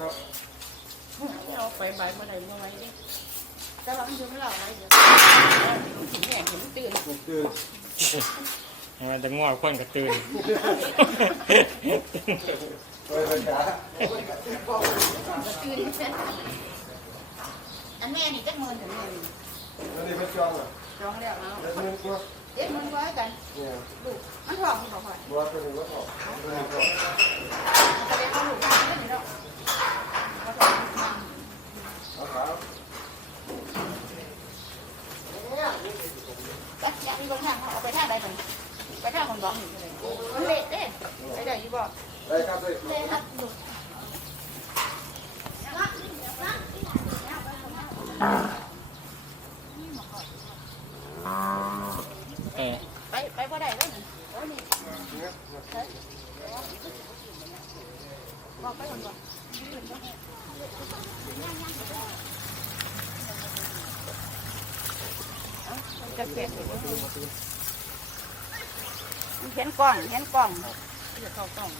ครับเอาไปใบเมื่อไหร่เมื่อไหร่ดิแต่ว่ามันอยู่ไม่หลับอะไรเดี๋ยวแม่เห็นตื่นผมตื่นมันจะง่วงคนก็ตื่นไปไปจ้าตื่นอันแม่นี่จักเมินถึงเมินแล้วนี่มันจองอะร้องแล้วเอาแล้วมันก็เอ๊ะมันร้อยกันเนี่ยลูกมันท้องมันบอกว่าบัวตัวนึงก็ออกตัวนึงก็จะเรียกเขาลูกบ้านไม่ได้หรอกเขาท้องมา เอาขาว ไปอยากมีบางทางเอาไปทางใดกันไปทางคน บอกเลยมันเละเด้ไปได้อยู่บ่ได้ครับได้เละครับลูก เออ ไปไปบ่ได้แล้วนี่โอ้นี่บอกไปคนบอกจะเขียน เห็นกล้อง เห็นกล้องเข้ากล้อง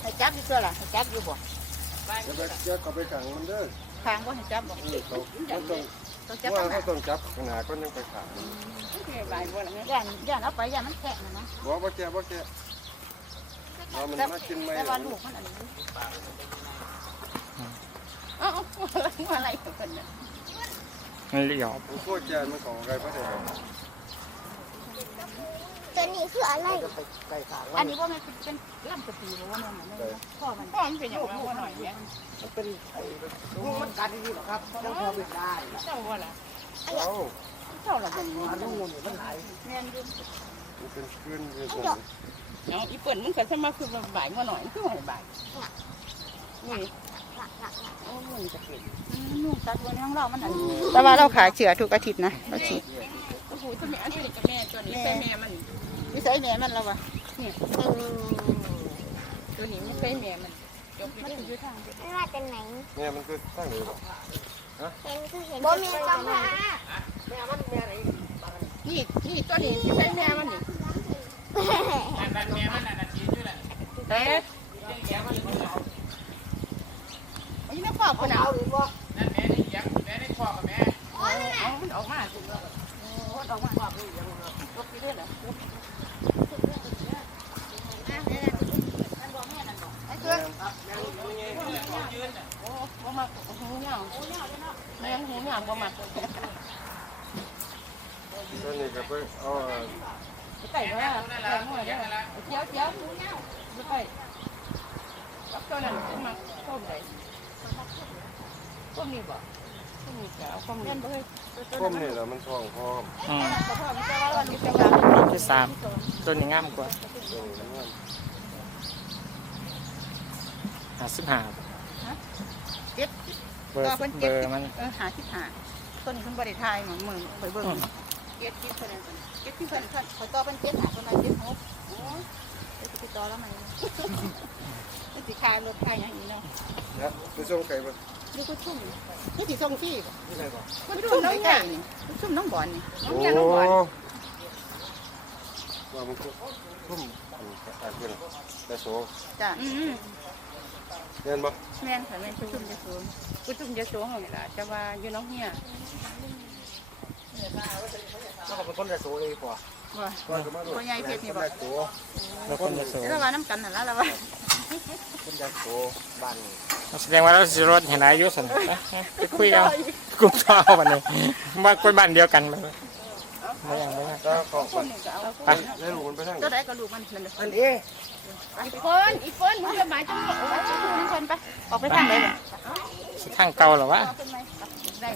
ให้จับอยู่เสื้อล่ะให้จับอยู่บ่ จะไปจะ เข้าไปขังมันเด้อทางบ่ให้จับบ่เออเขาเขาต้องต้องจับว่าข้างหน้าเขาต้องจับขนาดก็ยังไปขังย่านย่านเอาไปย่านมันแทะนะนะบอกว่าแกว่าแกเรามันมากินไหมแต่ว่าลูกมันอันนี้เอ้าอะไรของคนน่ะมันเหลี่ยว ผมโคตรแกมันของอะไรพระเดชตัว นี้คืออะไรอันนี้ว่ามันเป็นลำกระปีหรือว่ามันอะไรพ่อมันพ่อมันเป็นอย่างว่าหน่อยเนี่ยมันกัดดีหรอครับเจ้าพอเป็นได้เจ้าว่าล่ะเอาเจ้าล่ะเป็นอันนู้นมันหายแม่นอยู่มันเป็นขึ้นเป็นเอาอีเปิ่นมันก็จะมาคือบ่ายมาหน่อยคือบ่ายบ่ายนี่โอ้มันจะเป็นนุ่งตัดวันนี้ของเรามันอันแต่ว่าเราขายเชือทุกอาทิตย์นะเราฉีดโอ้โหตัวนี้อันนี้กับแม่ตัวนี้ใส่แม่มัน วิสัยแม่มันแล้ววะตัวนี้ไม่ใส่แม่มันจบไปมันเรื่องอยู่ทางเดียวไม่ว่าเป็นไหนเนี่ยมันคือตั้งอยู่เห็นคือเห็นบ่มีกำพร้าแม่มันแม่ไหนนี่นี่ตัวนี้ใส่แม่มันนี่นั่นแม่มันนั่นจีนอยู่แหละเอ๊ะอันนี้ไม่ครอบคนเอาเอาหรือว่านั่นแม่นี่ยังแม่ได้คอกับแม่เอามันออกมาสิออกมาจบไปเรื่อยเหรอไอ้เพื่อน โอ้บ่มาหูเหงาแม่หูเหงาบ่มา ตัวนี้ก็ไปเอา ไก่ว่าไก่หัวเนี่ยเจียวเจียวหูเหงาไม่ไก่กับตัวนั้นขึ้นมาต้มไหนต้มนี่บ่ต้มนี่ก็เอาต้มนี่ ก้มนี่ แหละมันท้องพร้อมอืมแต่พ่อมันจะว่าเรามีจังหวะนี่คือสามตัวนี้งามกว่าตัวนี้มันหาสิบห้าเจ็บเบอร์เบอร์มันเออหาที่หาต้นนี้เพิ่นบริทายเหมือนมือไปเบิ่งเจ็บที่เพิ่นเจ็บที่เพิ่นเพิ่นคอยต่อเป็นเจ็บหาคนละเจ็บหกโอ้ยเดี๋ยวสิต่อแล้วมันนี่สิคายรถคายอย่างนี้เนาะ นะไปส่งไก่มานี่ก็ชุ่มนี่สิส่งที่ที่ไหนบ่มันชุ่มน้องใหญ่นี่มันชุ่มน้องบอลนี่น้องโอ้ใหญ่น้องบอลว่ามันคือทุ่มอันเป็นแต่โซจ้ะอืมเรียนบ่แม่นค่ะแม่นชุ่มจะสูงกูจุ่มจะสูงเลยล่ะจะว่าอยู่น้องเฮียแล้วก็เป็นคนแต่โซเลยกว่าว่าว่าก็มาดูพ่อใหญ่เพชรนี่บ่คนจะสูงแล้วว่าน้ำกันน่ะแล้วละว่า คนแต่โซบ้านแสดงว่าเราสิรถเห็นอายุสันไปไปคุยเอากลุ่มต่อวันนี้ว่าคนบ้านเดียวกันเลยไม่ยังไม่ยังถ้าของคนนี้ก็เอาไปได้ลูกมันไปทางตัวใดก็ลูกมันนั่นน่ะอันนี้อีเฟิร์นอีเฟิร์นมึงจะหมายจังหวะไปดูนี่เพิ่นไปออกไปทางไหนบ่ทางเก่าเหรอวะขึ้นไหมได้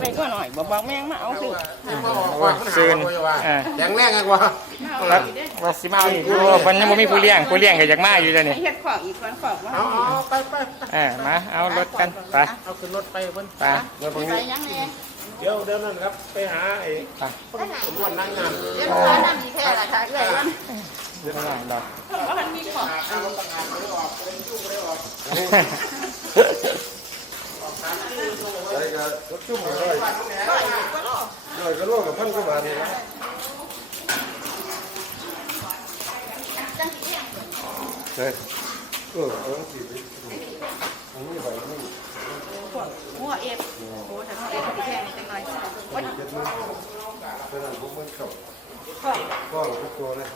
ไปก็หน่อยบอกบอกแม่งมาเอาสิว่าซื้อนอ่าแข็งแรงกว่า แล้วว่าสิมาเอาอีกผู้มันยังบ่มีผู้เลี้ยงผู้เลี้ยงก็อยากมาอยู่แล้วนี่เฮ็ดของอีกคนของว่าเอาเอาไปไปเออมาเอารถกันไปเอาขึ้นรถไปเพิ่นไปแล้วบางไปนี้ยังแน่เดี๋ยวเดี๋ยวนั้นครับไปหาไอ้ผมวันนั่งงานเดี๋ยวหาน้ำมีแค่ละค่ะเอื้อยมันไม่ต้องอ่านดอกว่ามันมีของอะไรก็รถจุ่มก็ได้ร้อยก็โลกับพันกว่าบาทนี่นะ เฮ้ยเออเอาสิอันนี้ใบนี้หัวเอฟโอ้โหถ้าหัวเอฟแค่นี้จังหน่อยวันเจ็ดมื้อเป็นอันพวกมันเข้าก็ทุกตัวเลย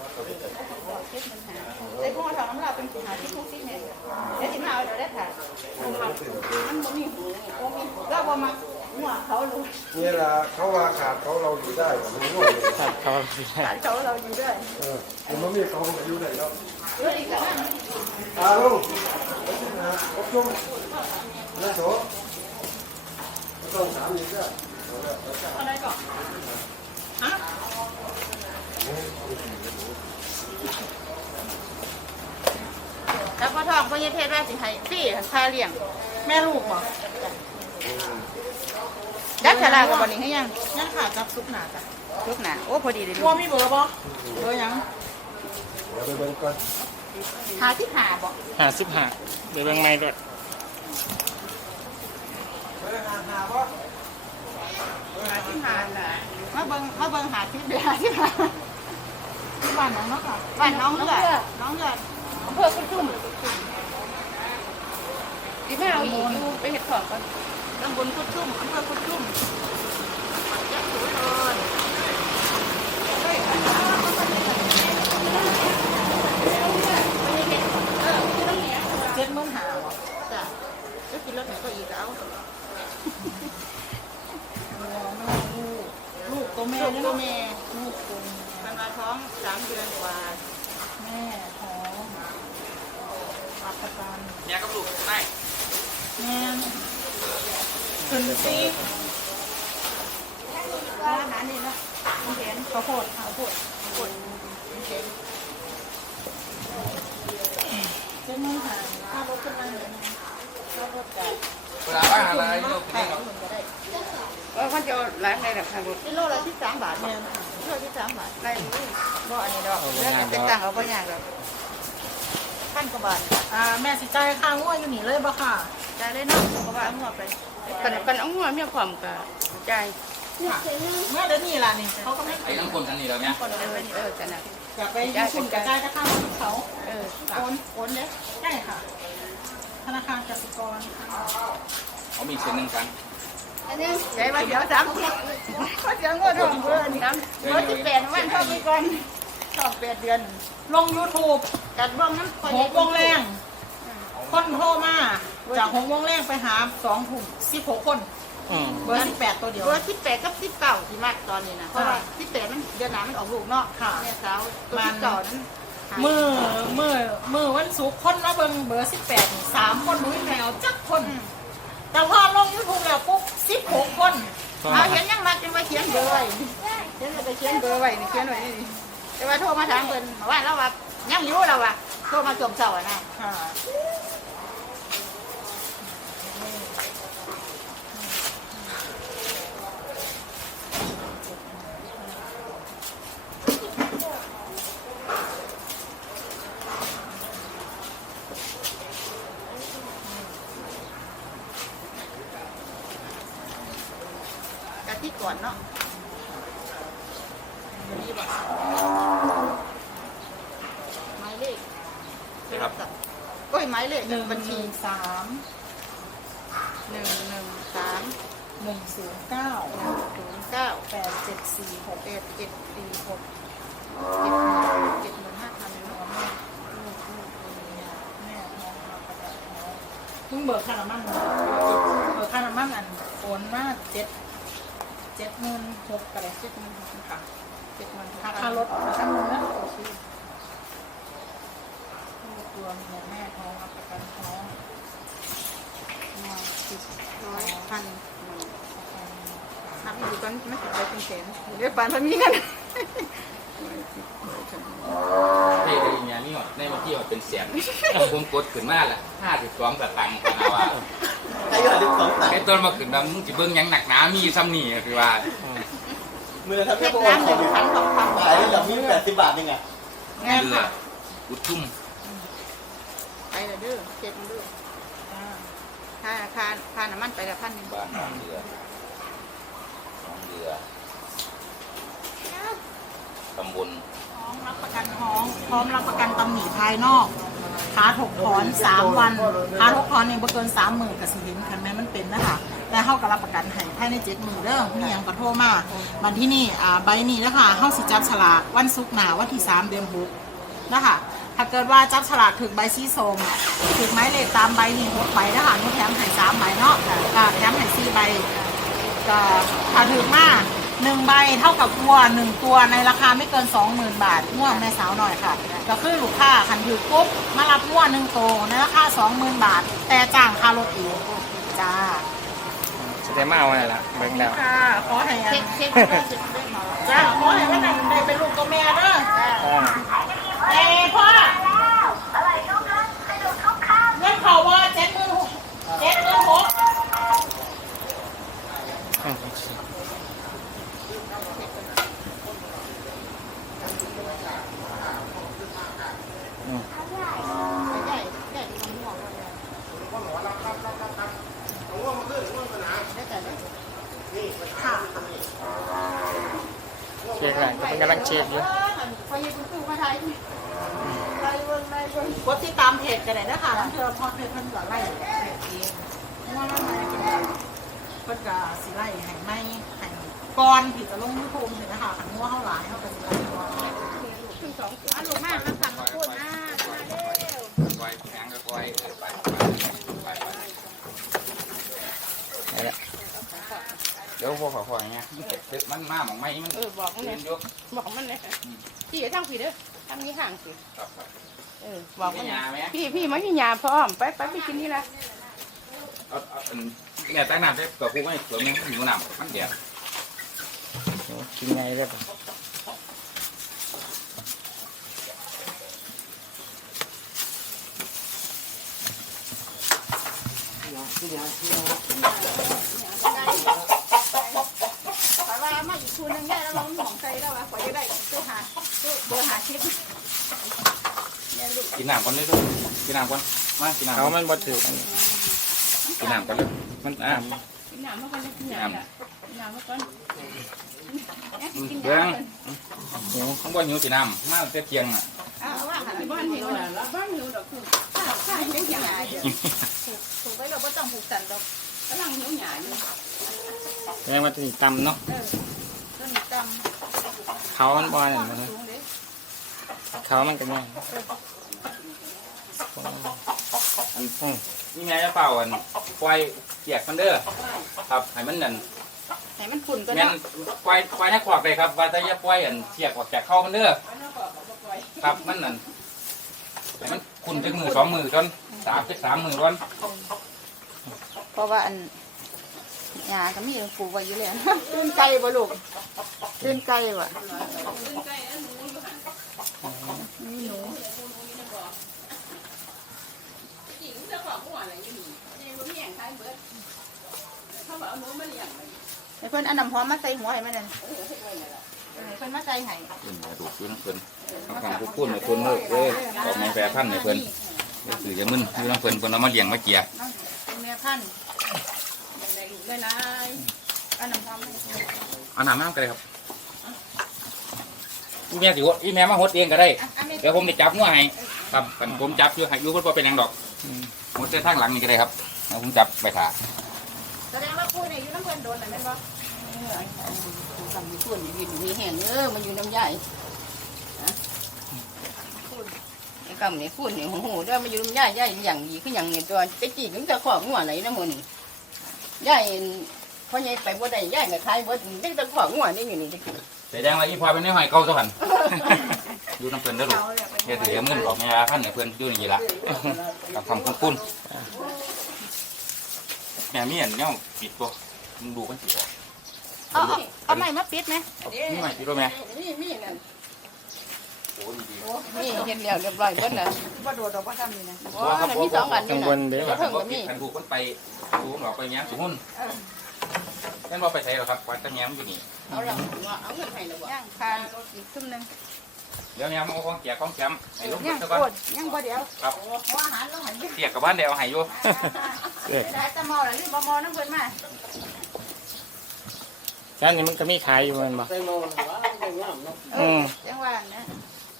ไอ้พวกทองน้ำลาเป็นหาที่ทุกที่เนี่ยเดี๋ยวที่มาเอาเดี๋ยวได้ค่ะมันมีหัวมีเราบ่มาหัวเขาลูกนี่ล่ะเขาว่าขาดเขาเราอยู่ได้มันง่วงครับเขาขาดเขาเราอยู่ได้เออมันไม่มีเขาอยู่ได้แล้ว เรื่องอีกแล้วอาลุงนะรถจุ่มนะโสต้องถามอีกอะอะไรก่อนฮะแล้วพอทองก็ยังเทศว่าสิให้พี่ค่าเลี้ยงแม่ลูกบ่ดักฉลากกับวันนี้ให้ยังยังขาดจับซุปหนาจ้ะลูกหนาโอ้พอดีเลยวัวมีเบอร์บ่เบอร์ยังเดี๋ยวไปเบิ่งก่อน หาที่หาบอกหาสิบหาเดี๋ยวเบิ่งไม่ด้วยหาที่หาน่ะมาเบิ่งมาเบิ่งหาที่เดือหาที่หาที่บ้านน้องเนาะค่ะบ้านน้องเลือดน้องเลือดอำเภอคุณจุ่มดิแม่เอาอีกอยู่ไปเห็ดของก่อนตำบลกุดชุ่มอำเภอกุดชุ่มเจ้าสวยเลย เจ็ดห มื่นหาบ่จ้ะจะกินรถไหนก็อีกเอาลูกตัวแม่ลูกเนี่ยตัวเนาะแม่ลูกตัวมันมาท้องสามเดือนกว่า แม่ท้องอัปการเมียกับลูกได้แม่ขึ้นซีร้านอาหารนี่นะคุณเห็นข้าวโพดข้าวโพดกดคุณเห็นเจ็ดหมื่นหาค่ารถขึ้นมาเลยนะ ค่ารถจ่ายเวลาว่าอะไรลูกแปดหมื่นก็ได้เออมันจะร้านไหนล่ะค่ะรถกิโลละที่สามบาทเนี่ยกิโลที่สามบาทได้บ่อันนี้ดอกเรื่องเป็นต่างเอาบ่ยากดอกพันกว่าบาทอ่าแม่สิใจ่ายค่างวดอยู่นี่เลยบ่ค่ะได้เลยเนาะเพราะว่าเอาหัวไปกันกันเอาหัวเมียความกับใจเมื่อเดือนนี้ล่ะนี่เขาก็ไม่ไอ้ทั้งคนทั้งนี้แล้วเนี่ยคนเอาไปนี่เออกันนะอยากไปญี่ปุ่นกับจ่ายค่างเขาเออโอนโอนเลยใช่ค่ะ ธนาคารกสิกรค่ะเขามีเส้นหนึ่งกัน อันนึงใหญ่มาเดี๋ยวสามเขาจะงวดทองเบอร์นี่เบอร์ที่แปดวันเข้าไปก่อนทองแปดเดือน ลง YouTube กัดบ้องน้ำหกโมงแรงคนโทรมา จากหกโมงแรงไปหาสองถุงสิบหกคนอืมเบอร์สิบแปดตัวเดียว เบอร์ที่แปดกับที่เก้าที่มากตอนนี้นะเพราะว่าที่แปดมันเดือนหน้ามันออกลูกเนาะค่ะแม่สาวตัวที่เก้านั้น มือมือมือวันศุกร์คนมาเบิ่งเบอร์สิบแปดสามคนนุ้ยแมวจักคน แต่พอลงยูทูบแล้วปุ๊บสิบหกคนเอาเขียนยังมัดจังว่าเขียนเบอร์ไว้เขียนไปเขียนเบอร์ไว้นี่เขียนไว้นี่แต่ว่าโทรมาถามเพิ่นว่าเราว่ายังอยู่เราว่าโทรมาจมเสาอะนะ กะที่ก่อนเนาะหมายเลขครับ โอ้ยหมายเลขหนึ่งบัญชีสามหนึ่งหนึ่งสามหนึ่งศูนย์เก้าศูนย์เก้าแปดเจ็ดสี่หกแปดเจ็ดสี่หกเจ็ดหมื่นเจ็ดหมื่นห้าพันเนาะแม่ท้องมาประดับท้องเพิ่งเบิกค่าน้ำมันเบิกค่าน้ำมันอันโอนมาเจ็ด เจ็ดหมื่นหกกระไรเจ็ดหมื่นหกค่ะเจ็ดหมื่นค่าค่ารถค่าเงินนะตัวเมียแม่ท้องรับประกันท้องสิบร้อยพันนับอยู่ก่อนไม่ติดไปเป็นแสนเดี๋ยวปานพันมีกันในกรณีนี้ในวันที่มันเป็นเสียงผมกดขึ้นมาละห้าสิบสองสตังค์พนาว่าใค รอยู่หันสองตันไอ้ต้นมาขึ้นมามึงจะเบิ่งหยังหนักหนามีซ้ำนี่คือว่ามือทำเพแค่ชรพวกน้ำหนึ่งพันทองคำขายได้แบบนี้แปดสิบบาทเองไงงานเรือค่ะอุดทุ่มไปเลยเด้อเจ็ดเด้อค่าค่าค่าน้ำมันไปละพันหนึ่งบ้านหนองเรือหนองเรือตำบลพร้อมรับประกันท้อง พร้อมรับประกันตำหนิภายนอก ขาถกถอนสามวันขาถกถอนเนี่ยบ่เกินสามหมื่นกับสิเห็นคันแม่มันเป็นนะคะแต่เฮากับรับประกันให้ภายในเจ็ดหมื่นเด้อมีหยังก็โทรมาวันที่นี่อ่าใบนี้นะคะเฮาสิจับฉลากวันศุกร์หนาวันที่สามเดือนหกนะคะถ้าเกิดว่าจับฉลากถึงใบสีส้มถึงไม้เลขตามใบนี่หกใบนะคะหนูแถมให้สามใบเนาะแถมให้สี่ใบก็ถ้าถึงมาก หนึ่งใบเท่ากับวัวหนึ่งตัวในราคาไม่เกินสองหมื่นบาทง่วงแม่สาวหน่อยค่ะก็คือลูกค้าคันถือปุ๊บมารับวัวหนึ่งตัวในราคาสองหมื่นบาท แต่จ้างค่ารถอีกจ้าจะได้มาเอาอะไรล่ะเบิ่งแล้ว ค่ะขอให้อันเช็คเช็คเด้อเช็คเด้อหมอจ้าขอให้ว่านั่นได้เป็นลูกตัวแม่เด้ออ่าเอ้พ่อ มันกำลังเช็คอยู่พอยืนตู้มาไทยไล่เบิ่งไล่เบิ่งกดติดตามเพจกันเลยนะคะนั่นคือพอเพจเพิ่นก็ไล่เพจเองว่ามันมาเป็นแบบเพิ่นก็สิไล่ให้ไม่ให้ก่อนที่จะลงยูทูบนี่นะคะขันงัวเฮาหลายเฮาก็สิไล่ก่อนถึงสองอันลงมากมาสั่งมาพูดนะมาเร็ว ไว้แข็งก็ไว้เออไปไปไป เอาละ เดี๋ยวพวกเขาคอยเงี้ยมันมาหมองไม่มันเออบอกมันเล่เลยนยกบอกมันเลยพี่อย่าทางผีเด้อทางนี้ห่างสิครับครับเออบอกมันไม่ยาไหมพี่พี่ไม่มียาพร้อมไปไปไปกินนี่ละเอาเอาอันเนี่ยตั้งน้ำได้กับกูไม่เสือมันอยู่น้ำมันเดียวโอ้กินไงเรียบร้อยแต่ ว่ามาอีกคูนึงได้แล้วเราหมองใจแล้วว่าขอจะได้ตัวหาตัวเบอร์หาชิปเนี่ยลูกกินน้ำก่อนเลยด้วยกินน้ำก่อนมากินน้ำเขาก่อนมันบ่ถืออันนี้กินน้ำก่อนเลยมันอะต่ำกินน้ำเมื่อก่อนกินน้ำกินน้ำเมื่อก่อนกินเบื้องน้ำหิวข้างบนหิวสีน้ำมาเตี้ยเทียงอะอ้าวว่าที่บ้านหิวน่ะบ้านหิวดอกคือข้าวข้าวไม่หยาอยู่ถูกไปเราก็ต้องผูกสันดอกกำลังหิวหยาอยู่แสดงว่าตัวนี้ต่ำเนาะเออต้นต เขามันบ่นั่นำนะสูงเลยเขามันก็ง่ายอืมนี่ไงจะเปล่าอันปล่อยเกียกมันเด้อครับให้มันนั่นให้มันฝุ่นก็แม่ได้นปล่อยปล่อยในขวากเลยครับว่าจะอย่าปล่อยอันเกียกออกจากเข้ามันเด้อครับมันนั่นให้มันคุณจักมือสองมือจนสามจักสามมือก่อนเพราะว่าอันห ยาก็มีปลูกไว้อยู่แล้วตื่นไก่บ่ลูกตื่นไก่บ่มีหนูไอ้เพิ่นอันน้ำหอมมาใส่หัวให้มันนั่นเออให้เพิ่นมาใส่ให้เพิ่นมาดูดอยู่น้ำเพิ่นเอาของผู้พูดในเพิ่นเลิกเลยออกในแปรพันธุ์ในเพิ่นเดี๋ยวสื่อจะมึนอยู่น้ำเพิ่นเพิ่นเอามาเลี้ยงมาเกียกเป็นแม่พันธุ์ได้ลูกได้ หลายอันน้ำหอมให้เอาน้ำน้ำกันเลยครับอีแม่สิหดอีแม่มาหดเองก็ได้ อะอันนี้เดี๋ยวผมจะจับงัวให้ครับกันผมจับอยู่ให้อยู่เพิ่นบ่เป็นหยังดอกอืมหดเส้นทางหลังนี่ก็ได้ครับแล้วผมจับไปถ่าแสดงว่าคุยเนี่ยอยู่น้ำเพิ่นโดนหน่อยแม่นบ่เออกูสั่งมีส่วนอยู่อยู่มีแห้งเออมันอยู่น้ำใหญ่นะพูดไอ้กำเนี่ยพูดเนี่ยโอ้โหเด้อมันอยู่น้ำใหญ่ใหญ่อย่างดีคืออย่างเนี่ยตัวไปจีบมันจะขอบหัวไหนนะมึง ใหญ่พอใหญ่ไปบ่ได้ใหญ่กับใครบ่ได้แต่ขอบหัวนี่อยู่นี่จะกินแสดงว่าอีพอเป็นในหอยเก่าซะหั่นอยู่น้ำเพิ่นเด้อลูกเดี๋ยวถือเงินบอกแม่พันให้เพิ่นอยู่นี่ล่ะกับคำคุ้นคุ้นแม่มีอันเนี้ยปิดตัวมึงดูกันสิออกเอาเอาเอาไม้มาปิดไหมนี่ใหม่ปิดตัวแม่นี่มีนั่น โอ้ดีโอ้นี่เห็นแล้วเรียบร้อยเบิดแล้วบ่โดดดอกบ่ทำนี่นะโอ้อันนั้นมีสองอันอข้างยู่บนะนเด้อๆแล้วถึงก็มีคันถูกคนไปถูกหลอกไปแง้มสูงหุ่นนั่นว่าไปใส่หรอครับวัดตะแง้มอยู่นี่เอาละเอาเงินให้แล้วบ่ย่างคานอีกซุ่มหนึงเดี๋ยวแง้มเอาของแจกของแชมป์ให้ลงย่างซะโคก่อนตรย่างบ่เดียวครับหัวอาหารต้องหันเทียกกับบ้านเดียวให้อยู่ได้แต่เมาแล้วนี่บ่เมาน้ำเพิ่นมาร้านนี้มันก็มีขายอยู่แมันบ่แตงโมนะว่าแตงงามเนาะเออจังว่านะ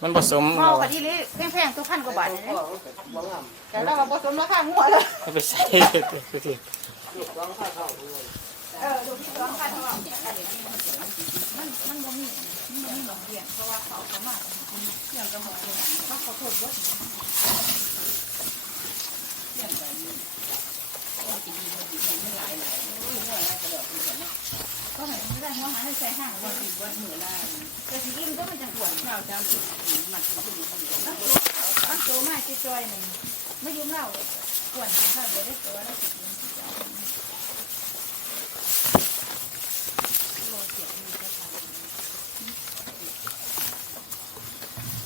มันผสมเมาเราก็ดีเลยแพงๆตัวพันกว่าบาทนี่พ่อมันเป็นบ่งามแต่เราว่าบ่สมราคางัวเลยเอาไปใส่คือที่ลูกร้องข้าวเข้าด้วยเออดูที่สองพันเท่าไหร่มันมันบ่มีมันบ่มีหนองเลี้ยงเพราะว่าเขาเขามาเลี้ยงกันหมดเลยเขาขอโทษเบิดก็เห็นไม่ ได้หัวหาให้ใส่ห้างวันอีกวันเหนือนได้แต่สิอิ่มก็มันจังหวนข้าวจำมันมันขึ้นมันโตมันโตมากจอยหนึ่งไม่ยุ่งเล่าหวนข้าวเดี๋ยวได้ตัวแล้วสิอิ่มสิจ้าโลเสียมีก็ทำ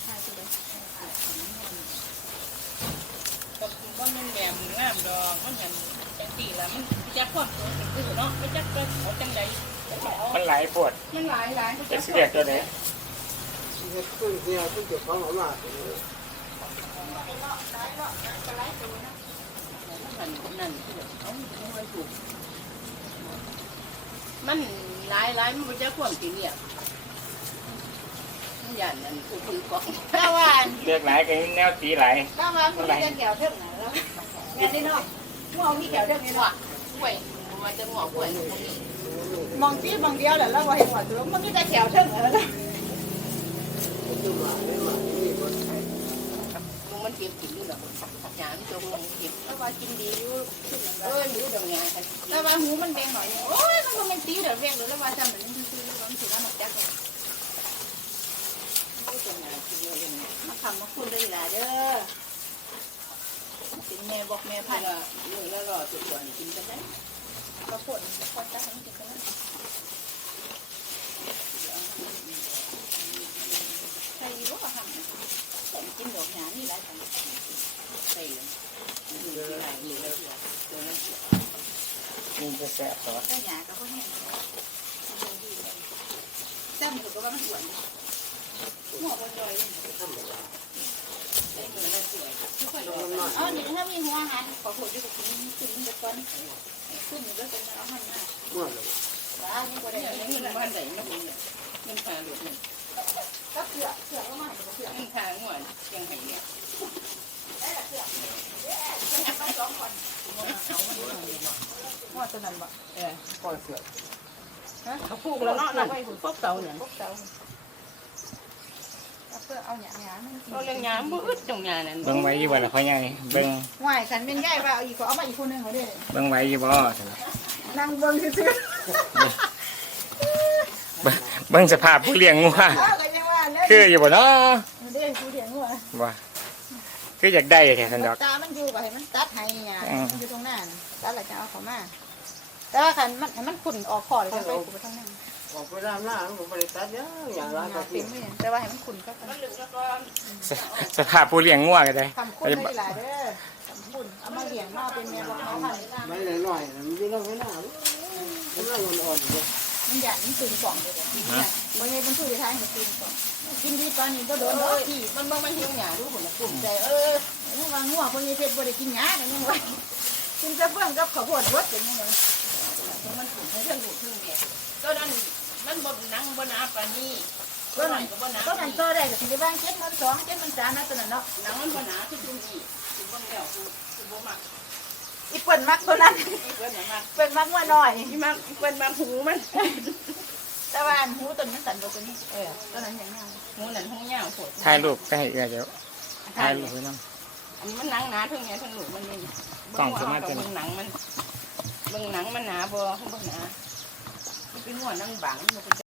ใช่ตัวเด็กก็มันแบบงามดอกมันหันจังสี่ละมันจักความสวยคือเนาะไม่จักก็เอาจังใด มันหลายปวดมันหลายหลายจะเสียตัวไหนเฮ็ดขึ้นเดียวขึ้นเก็บของออกมามันนั่นคือเอามันถูกมันหลายหลายมันจะความจริงเนี่ยมันยันนั่นคือคือกองถ้าว่าเลือกหลายก็แนวตีหลายถ้าว่าคุณเรียนแก้วเท่าไหร่แล้วงานนี้เนาะมึงเอามีแก้วเท่านี้หัวเนาะกล้วยมันจะหัวกล้วย มองที่มองเดียวแหละแล้วว่าเห็นว่าตัวมันมีแต่แก้วเท่านั้นแล้วมันเก็บกินอยู่หรอกหยามจงลงเก็บแล้วว่ากินดีอยู่ขึ้นเอออยู่ดองานกันแล้วว่าหูมันแดงหน่อยโอ้ยมันก็เป็นตีเดี๋ยวเรียกเลยแล้วว่าจำเหมือนที่ซื้อแล้วมันถือว่าหนักจักเลยดอกงานที่เดียวเองมาคำมาคุณได้หลายเด้อเป็นแม่บอกแม่พันนละเรื่อแล้วรอตัวนี้กินกันได้ก็ปวดปวดตาทั้งจิตทั้งนั้นใครรู้ว่าทำแต่ กินดอกหนานี่หลายคนใส่เลยอยู่ที่ไหนอยู่แล้วตัวนั้นนี่จะแสบตัวก็หยาก็พวกนี้จำถูกก็ว่ามันอ้วนหัวบนดอยอ๋อนี่ถ้ามีหัวหารขอพูดด้วยกับคุณคุณมันจะก้อนคุณมันก็เป็นเอามันมาม่วนเลยว้านี่ก็ได้เนี่ยนี่นี่แหละบ้านไหนนะคุณเนี่ยมันพาหลุดเนี่ย ก็เสือเสือก็มาเสือมันพาหัวยังไงเนี่ยหัวตัวนั้นบ่เออปล่อยเสือเขาพูดแล้วเนาะนั่นพวกเต่าเนี่ยพวกเต่าเพื่อเอาหยาหยามันกินเราเลี้ยงยามบ่อึดตรงยานั่นเบิ่งไว้อยู่บ่ล่ะพ่อใหญ่เบิ่งหวายฉันเป็นง่ายว่าเอาอีกเอามาอีกคนนึงเขาดิเบิ่งไว้อยู่บ่ซั่นล่ะนั่งเบิ่งซื่อเบิ่งเบิ่งสภาพผู้เลี้ยงงัว คืออยู่บ่เนาะเด้กูเถียงว่าว่าคืออยากได้แท้ซั่นดอกตามันอยู่ก็ให้มันตัดให้หยามันอยู่ตรงหน้าตัดแล้วจะเอาเขามาแต่ว่าคันมันมันขุ่นออกคอเลยจะไปขุ่นไปทางนั้นออกไปดำหน้าผมบริษัทเยอะอย่างไรก็เต็กิมนเลยแต่ว่าให้มันขุ่นก็มันเหลืองแล้วก็สสภาพผู้เลี้ยงงัวก็ได้ทำขุ่นได้หลายเด้อทำขุ่นเอามาเลี้ยงมาเป็นแม่บอกแม่พันธุ์ไม่เลยหน่อยมันอยู่แล้วไม่น่ามันน่าอ่อนๆเลยมันหยาดมันตื่นกล่องเลยเด้อวันนี้มันช่วยท้ายมันตื่นกล่อง กินดีตอนนี้ก็โดนเอร้ออนที่มันบ่มันหิวหยาดูคนละกลุ่มใจเออนี่ว่างัวพวกนี้เพชรบ่ได้กินหยาแต่ยังว่ากินกระเบื้องกับข้าวโพดรสเป็นยังไงมันถูกให้เรื่องหูเรื่องเนี่ยก็นั่นมันบ่นังบ่นาปานนี้ก็นั่นก็บ่นาก็นั่นโตได้ก็สิได้บ้างเจ็ดมันสองเจ็ดมันสามนะตัวนั้นเนาะหนังมันบ่หนาคือตรงนี้คือบ่แล้วคือคือบ่มักอีเปิ้นมักตัวนั้นเพิ่นน่ะมักเปิ้นมักงัวน้อยอีมักเพิ่นมักหูมัน แต่ว่าอันหูตัวนี้มันสั่นกว่าตัวนี้เออตัวนั้นอย่างนั้นหูนั่นหูยาวโพดถ่ายรูปก็ให้เอื้อเดี๋ยวถ่ายรูปไว้นำอันนี้มันหนังหนาเทั้งเนี้ยทั้งหนูมันนี่กล่องสมาร์ทเบิ่งหนังมันเบิ่งหนังมันหนาบ่เบิ่งหนามันเป็นหัวหนังบังมันเป็น